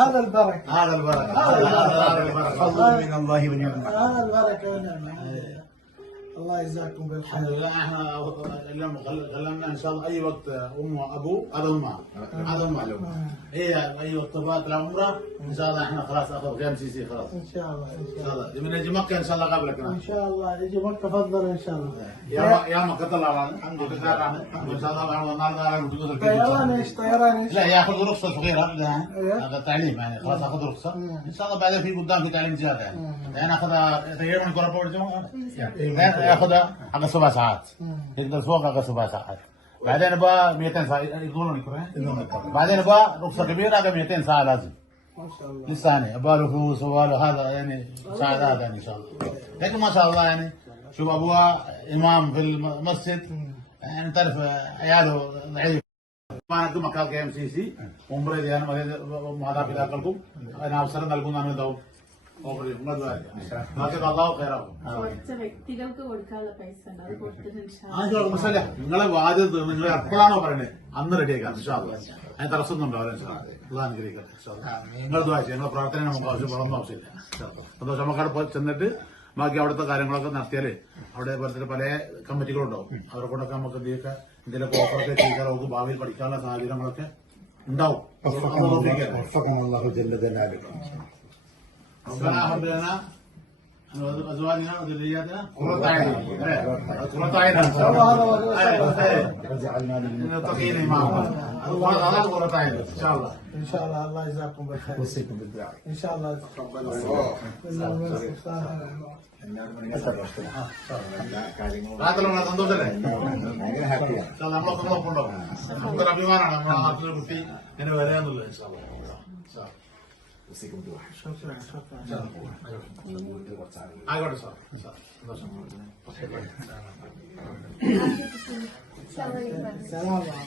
هذا البركة. هذا البركة. هذا البركة. فضل من الله ونعمة. هذا البركة ونعمة. الله يجزاكم بالخير. الحمد لله احنا اليوم خلينا ان شاء الله اي وقت امه وابوه هذا امها هذا امها هي اي وقت تبغى العمره ان شاء الله احنا خلاص اخذ كم سي سي خلاص ان شاء الله ان شاء الله. من نجي مكه ان شاء الله قبلك ان شاء الله يجي مكه فضل ان شاء الله. يا مكه طلع الحمد لله ان شاء الله. طيران ايش طيران ايش؟ لا ياخذ رخصه صغيره هذا تعليم يعني خلاص اخذ رخصه ان شاء الله بعدين في قدام في تعليم زياده يعني اخذ تقريبا كره ياخذها حق 7 ساعات يقدر فوق حق 7 ساعات بعدين بقى 200 ساعه يقولون بعدين بقى رخصه كبيره حق 200 ساعه لازم ما شاء الله لساني له فلوس له هذا يعني ساعات يعني ان شاء الله لكن ما شاء الله يعني شوف ابوها امام في المسجد يعني تعرف عياله ضعيف ما نقوم مكان كي ام سي سي عمره دي انا ما هذا كذا لكم انا അവസരം നൽകുന്നതാണ് വ്യക്തികൾക്ക് കൊടുക്കാനുള്ള പൈസ ഉണ്ട് അത് കൊടുത്തിട്ട് നിങ്ങളെ വാദ്യം നിങ്ങൾ എപ്പോഴാണോ പറയുന്നത് അന്ന് റെഡിയാക്കാം അതിന് തടസ്സമൊന്നും നിങ്ങൾ നിങ്ങളുടെ പ്രാർത്ഥന നമുക്ക് ആവശ്യപ്പെടണമെന്ന് ആവശ്യമില്ല സന്തോഷം നമുക്കവിടെ പോയി ചെന്നിട്ട് ബാക്കി അവിടുത്തെ കാര്യങ്ങളൊക്കെ നടത്തിയാല് അവിടെ പോലത്തെ പല കമ്മിറ്റികളുണ്ടാവും അവരെ കൊണ്ടൊക്കെ നമുക്ക് എന്തെങ്കിലുമൊക്കെ ഓഫറൊക്കെ ചെയ്താൽ നമുക്ക് ഭാവിയിൽ പഠിക്കാനുള്ള സാഹചര്യങ്ങളൊക്കെ ഉണ്ടാവും. ربنا هب لنا ازواجنا وذرياتنا قرة اعين قرة اعين متقين اماما هذا قرة اعين ان شاء الله. ان شاء الله. الله يجزاكم بالخير. اوصيكم بالدعاء ان شاء الله. تقبل രാത്രിയുള്ള സന്തോഷല്ലേ നമ്മളൊക്കെ നോക്കുന്നുണ്ടാവും നമുക്കൊരു അഭിമാനമാണ് നമ്മുടെ നാട്ടിലൊരു കുട്ടി ഇങ്ങനെ വരാന്നുള്ളത്. اوصيكم بالدعاء شكرا شكرا. ആയിക്കോട്ടെ സാർ سلام عليكم.